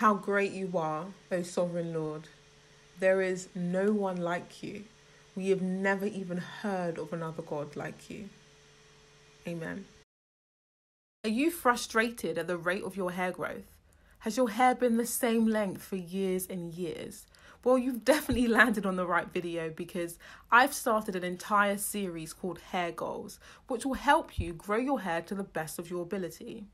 How great you are, O sovereign Lord. There is no one like you. We have never even heard of another God like you. Amen. Are you frustrated at the rate of your hair growth? Has your hair been the same length for years and years? Well, you've definitely landed on the right video, because I've started an entire series called Hair Goals, which will help you grow your hair to the best of your ability.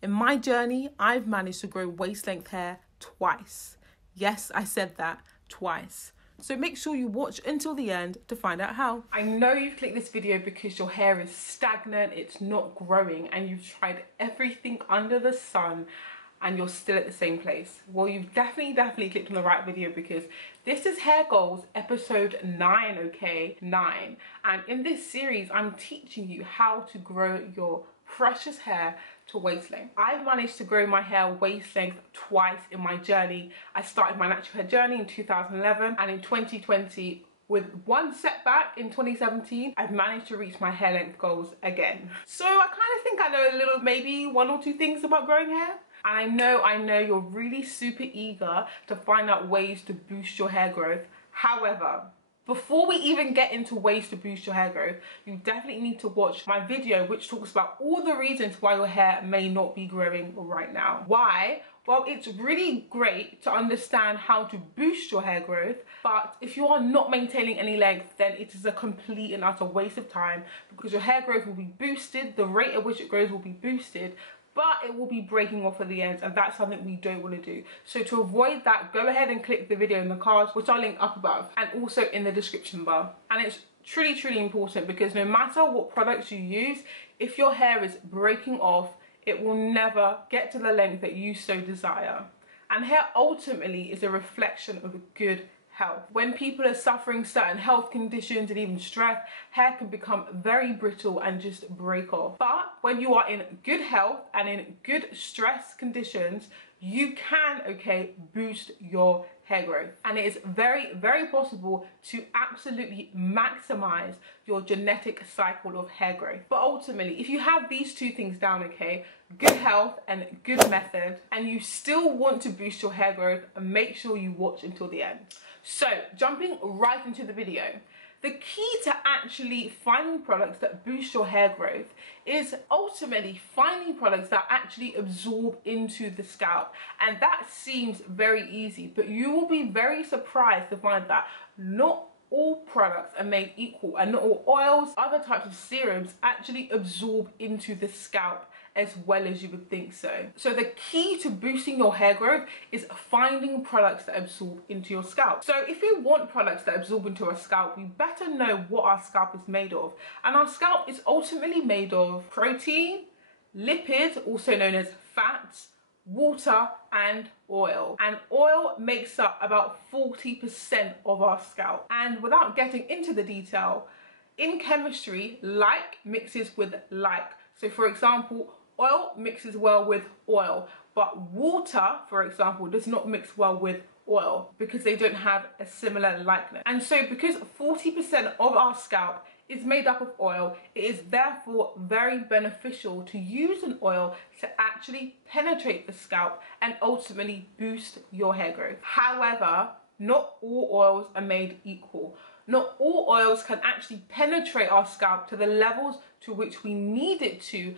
In my journey, I've managed to grow waist-length hair twice. Yes, I said that, twice. So make sure you watch until the end to find out how. I know you've clicked this video because your hair is stagnant, it's not growing, and you've tried everything under the sun and you're still at the same place. Well, you've definitely clicked on the right video, because this is Hair Goals episode 9, okay? 9. And in this series, I'm teaching you how to grow your precious hair to waist length. I've managed to grow my hair waist length twice in my journey. I started my natural hair journey in 2011, and in 2020, with one setback in 2017, I've managed to reach my hair length goals again. So I kind of think I know a little, maybe 1 or 2 things about growing hair. And I know you're really super eager to find out ways to boost your hair growth. However, before we even get into ways to boost your hair growth, you definitely need to watch my video, which talks about all the reasons why your hair may not be growing right now. Why? Well, it's really great to understand how to boost your hair growth, but if you are not maintaining any length, then it is a complete and utter waste of time, because your hair growth will be boosted, the rate at which it grows will be boosted, but it will be breaking off at the ends, and that's something we don't want to do. So to avoid that, go ahead and click the video in the cards, which I'll link up above, and also in the description bar. And it's truly important, because no matter what products you use, if your hair is breaking off, it will never get to the length that you so desire. And hair ultimately is a reflection of a good health. When people are suffering certain health conditions and even stress, hair can become very brittle and just break off. But when you are in good health and in good stress conditions, you can, okay, boost your hair growth. And it is very possible to absolutely maximize your genetic cycle of hair growth. But ultimately, if you have these 2 things down, okay, good health and good method, and you still want to boost your hair growth, make sure you watch until the end. So, jumping right into the video. The key to actually finding products that boost your hair growth is ultimately finding products that actually absorb into the scalp. And that seems very easy, but you will be very surprised to find that not all products are made equal, and not all oils, other types of serums actually absorb into the scalp as well as you would think so. So the key to boosting your hair growth is finding products that absorb into your scalp. So if we want products that absorb into our scalp, we better know what our scalp is made of. And our scalp is ultimately made of protein, lipid, also known as fats, water and oil. And oil makes up about 40% of our scalp. And without getting into the detail, in chemistry, like mixes with like. So for example, oil mixes well with oil, but water, for example, does not mix well with oil, because they don't have a similar likeness. And so because 40% of our scalp is made up of oil, it is therefore very beneficial to use an oil to actually penetrate the scalp and ultimately boost your hair growth. However, not all oils are made equal. Not all oils can actually penetrate our scalp to the levels to which we need it to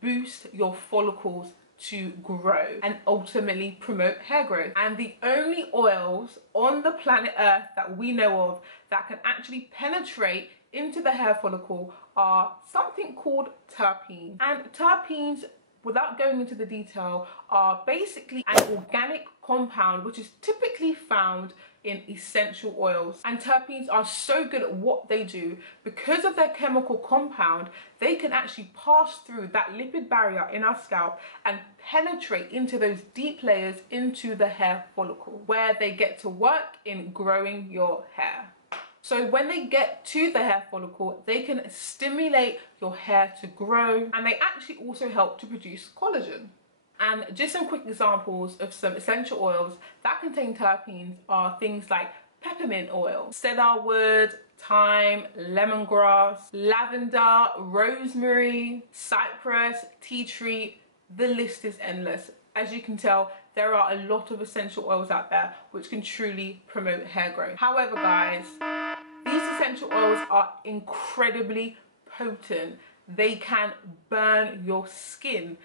boost your follicles to grow and ultimately promote hair growth. And the only oils on the planet Earth that we know of that can actually penetrate into the hair follicle are something called terpenes. And terpenes, without going into the detail, are basically an organic compound which is typically found in essential oils. And terpenes are so good at what they do, because of their chemical compound, they can actually pass through that lipid barrier in our scalp and penetrate into those deep layers into the hair follicle, where they get to work in growing your hair. So when they get to the hair follicle, they can stimulate your hair to grow, and they actually also help to produce collagen. And just some quick examples of some essential oils that contain terpenes are things like peppermint oil, cedarwood, thyme, lemongrass, lavender, rosemary, cypress, tea tree. The list is endless. As you can tell, there are a lot of essential oils out there which can truly promote hair growth. However, guys, these essential oils are incredibly potent. They can burn your skin.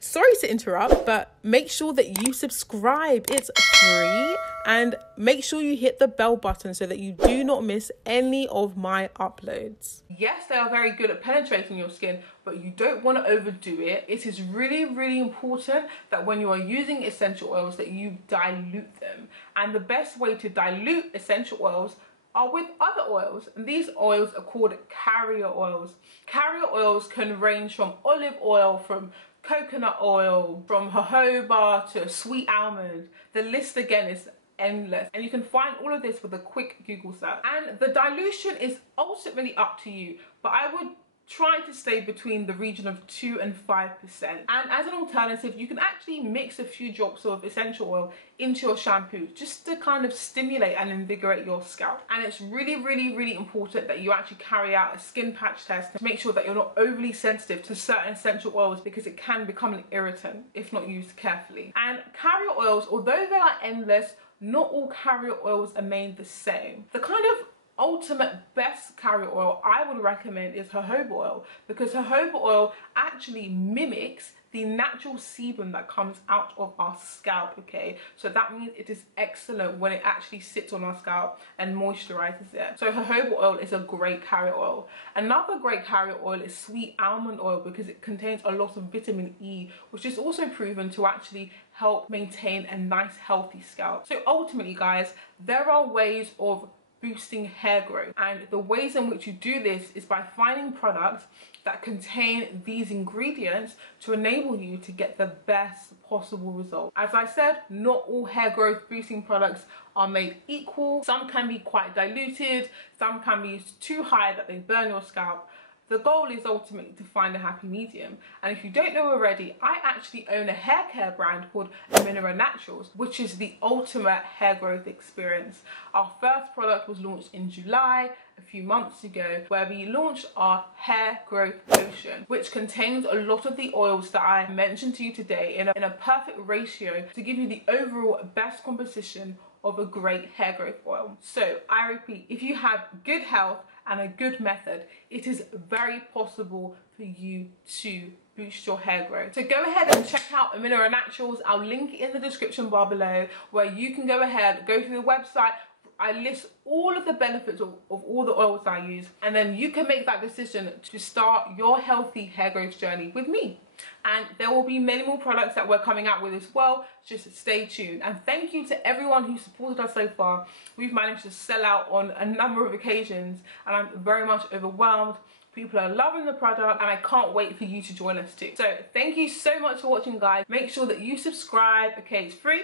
Sorry to interrupt, but make sure that you subscribe. It's free, and make sure you hit the bell button so that you do not miss any of my uploads. Yes, they are very good at penetrating your skin, but you don't want to overdo it. It is really, really important that when you are using essential oils that you dilute them. And the best way to dilute essential oils are with other oils, and these oils are called carrier oils. Carrier oils can range from olive oil, from coconut oil, from jojoba to sweet almond. The list again is endless, and you can find all of this with a quick Google search. And the dilution is ultimately up to you, but I would try to stay between the region of 2 and 5%. And as an alternative, you can actually mix a few drops of essential oil into your shampoo just to kind of stimulate and invigorate your scalp. And it's really, really, really important that you actually carry out a skin patch test to make sure that you're not overly sensitive to certain essential oils, because it can become an irritant if not used carefully. And carrier oils, although they are endless, not all carrier oils are made the same. The kind of ultimate best carrier oil I would recommend is jojoba oil, because jojoba oil actually mimics the natural sebum that comes out of our scalp, okay? So that means it is excellent when it actually sits on our scalp and moisturizes it. So jojoba oil is a great carrier oil. Another great carrier oil is sweet almond oil, because it contains a lot of vitamin E, which is also proven to actually help maintain a nice healthy scalp. So ultimately, guys, there are ways of boosting hair growth, and the ways in which you do this is by finding products that contain these ingredients to enable you to get the best possible result. As I said, not all hair growth boosting products are made equal. Some can be quite diluted, some can be too high that they burn your scalp. The goal is ultimately to find a happy medium. And if you don't know already, I actually own a hair care brand called Mineral Naturals, which is the ultimate hair growth experience. Our first product was launched in July, a few months ago, where we launched our hair growth potion, which contains a lot of the oils that I mentioned to you today in a perfect ratio to give you the overall best composition of a great hair growth oil. So I repeat, if you have good health and a good method, it is very possible for you to boost your hair growth. So go ahead and check out Mineral Naturals. I'll link it in the description bar below, where you can go ahead, go to the website. I list all of the benefits of all the oils I use, and then you can make that decision to start your healthy hair growth journey with me. And there will be many more products that we're coming out with as well. Just stay tuned. And thank you to everyone who supported us so far. We've managed to sell out on a number of occasions, and I'm very much overwhelmed. People are loving the product, and I can't wait for you to join us too. So thank you so much for watching, guys. Make sure that you subscribe. Okay, it's free.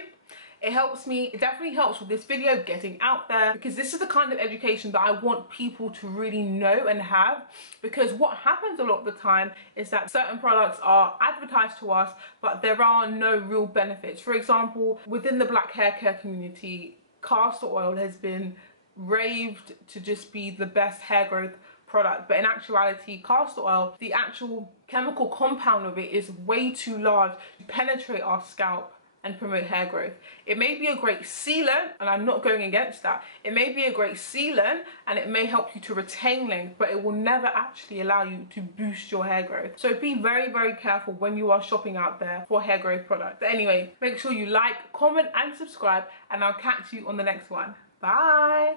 It helps me, it definitely helps with this video getting out there, because this is the kind of education that I want people to really know and have. Because what happens a lot of the time is that certain products are advertised to us, but there are no real benefits. For example, within the black hair care community, castor oil has been raved to just be the best hair growth product, but in actuality, castor oil, the actual chemical compound of it is way too large to penetrate our scalp and promote hair growth. It may be a great sealant, and I'm not going against that. It may be a great sealant, and it may help you to retain length, but it will never actually allow you to boost your hair growth. So be very, very careful when you are shopping out there for hair growth products. But anyway, make sure you like, comment, and subscribe, and I'll catch you on the next one. Bye.